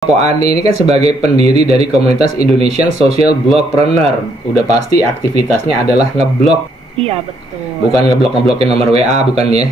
Ko Andi ini kan sebagai pendiri dari komunitas Indonesian Social Blogpreneur, udah pasti aktivitasnya adalah ngeblog. Iya, betul. Bukan ngeblokin nomor WA, bukan ya?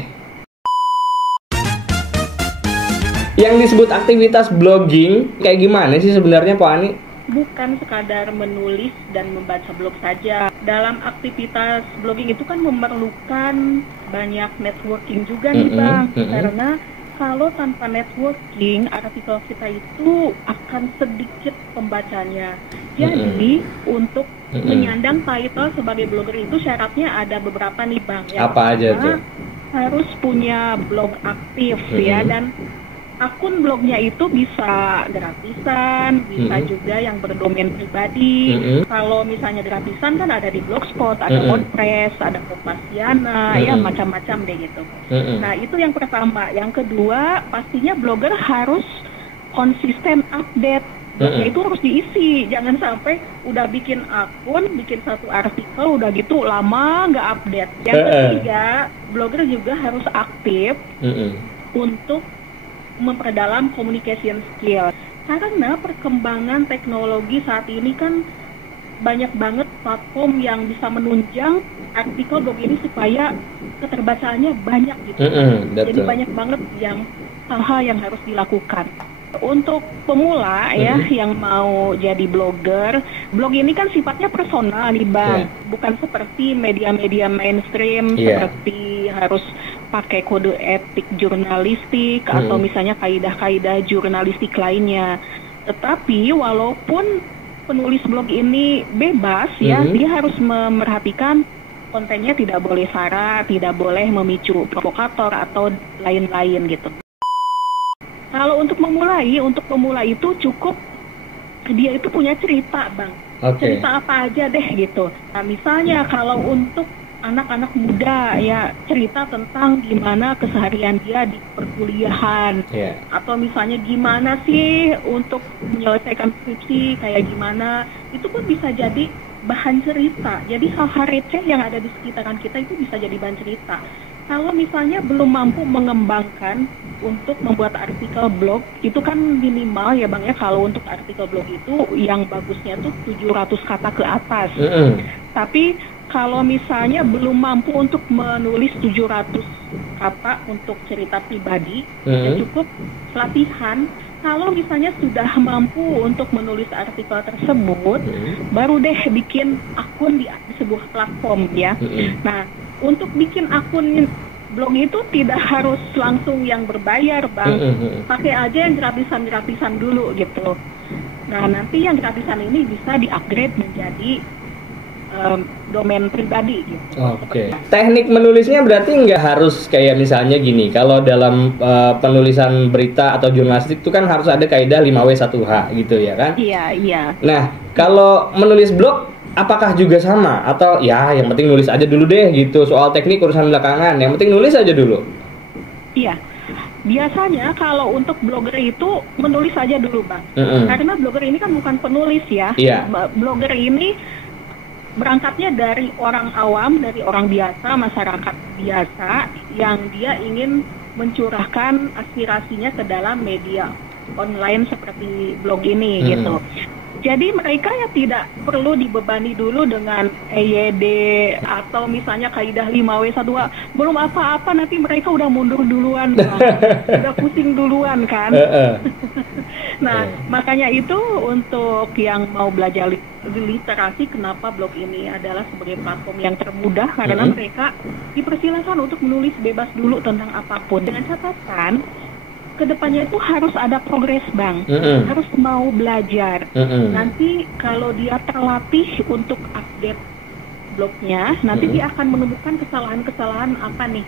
Yang disebut aktivitas blogging kayak gimana sih sebenarnya, Pak Ani? Bukan sekadar menulis dan membaca blog saja. Dalam aktivitas blogging itu kan memerlukan banyak networking juga nih, Bang. Karena kalau tanpa networking, artikel kita itu akan sedikit pembacanya. Jadi, untuk menyandang title sebagai blogger itu syaratnya ada beberapa nih, Bang. Apa aja tuh? Harus punya blog aktif ya, dan akun blognya itu bisa gratisan, bisa juga yang berdomain pribadi. Kalau misalnya gratisan kan ada di Blogspot, ada WordPress, ada Kompasiana, ya macam-macam deh gitu. Nah, itu yang pertama. Yang kedua, pastinya blogger harus konsisten update. Itu harus diisi, jangan sampai udah bikin akun, bikin satu artikel, udah gitu lama nggak update. Yang ketiga, blogger juga harus aktif untuk memperdalam communication skill. Karena perkembangan teknologi saat ini kan banyak banget platform yang bisa menunjang artikel blog ini supaya keterbacaannya banyak gitu. Jadi banyak banget hal-hal yang harus dilakukan. Untuk pemula ya yang mau jadi blogger, blog ini kan sifatnya personal nih, Bang. Bukan seperti media-media mainstream seperti harus pakai kode etik jurnalistik atau misalnya kaidah-kaidah jurnalistik lainnya. Tetapi walaupun penulis blog ini bebas ya, dia harus memperhatikan kontennya tidak boleh sara, tidak boleh memicu provokator atau lain-lain gitu. Kalau untuk pemula itu cukup dia itu punya cerita, Bang. Cerita apa aja deh gitu. Nah, misalnya kalau untuk anak-anak muda ya, cerita tentang gimana keseharian dia di perkuliahan, atau misalnya gimana sih untuk menyelesaikan skripsi kayak gimana, itu pun bisa jadi bahan cerita. Jadi hal-hal receh yang ada di sekitaran kita itu bisa jadi bahan cerita. Kalau misalnya belum mampu mengembangkan untuk membuat artikel blog, itu kan minimal ya, Bang ya, kalau untuk artikel blog itu yang bagusnya tuh 700 kata ke atas. Tapi kalau misalnya belum mampu untuk menulis 700 kata untuk cerita pribadi, ya cukup latihan. Kalau misalnya sudah mampu untuk menulis artikel tersebut, baru deh bikin akun di sebuah platform ya. Nah, untuk bikin akun blog itu tidak harus langsung yang berbayar, Bang. Pakai aja yang gratisan-gratisan dulu gitu. Nah, nanti yang gratisan ini bisa di-upgrade menjadi domain pribadi gitu. Teknik menulisnya berarti nggak harus kayak misalnya gini, kalau dalam penulisan berita atau jurnalistik itu kan harus ada kaidah 5W1H gitu ya kan? Iya. Nah, kalau menulis blog apakah juga sama? Atau ya yang penting nulis aja dulu deh gitu, soal teknik urusan belakangan, yang penting nulis aja dulu? Iya. Biasanya kalau untuk blogger itu menulis aja dulu, Bang. Karena blogger ini kan bukan penulis ya. Blogger ini berangkatnya dari orang awam, dari orang biasa, masyarakat biasa yang dia ingin mencurahkan aspirasinya ke dalam media online seperti blog ini gitu. Jadi mereka ya tidak perlu dibebani dulu dengan EYD atau misalnya kaidah 5W1H. Belum apa-apa nanti mereka udah mundur duluan, udah pusing duluan kan. Nah, makanya itu untuk yang mau belajar literasi, kenapa blog ini adalah sebagai platform yang termudah, karena mereka dipersilakan untuk menulis bebas dulu tentang apapun. Dengan catatan, kedepannya itu harus ada progres, Bang. Harus mau belajar. Nanti kalau dia terlatih untuk update blognya, nanti dia akan menemukan kesalahan-kesalahan apa nih.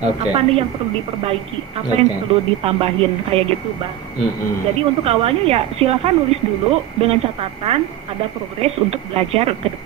Apa nih yang perlu diperbaiki, apa yang perlu ditambahin, kayak gitu, Bang. Jadi untuk awalnya ya silakan nulis dulu dengan catatan ada progres untuk belajar ke depan.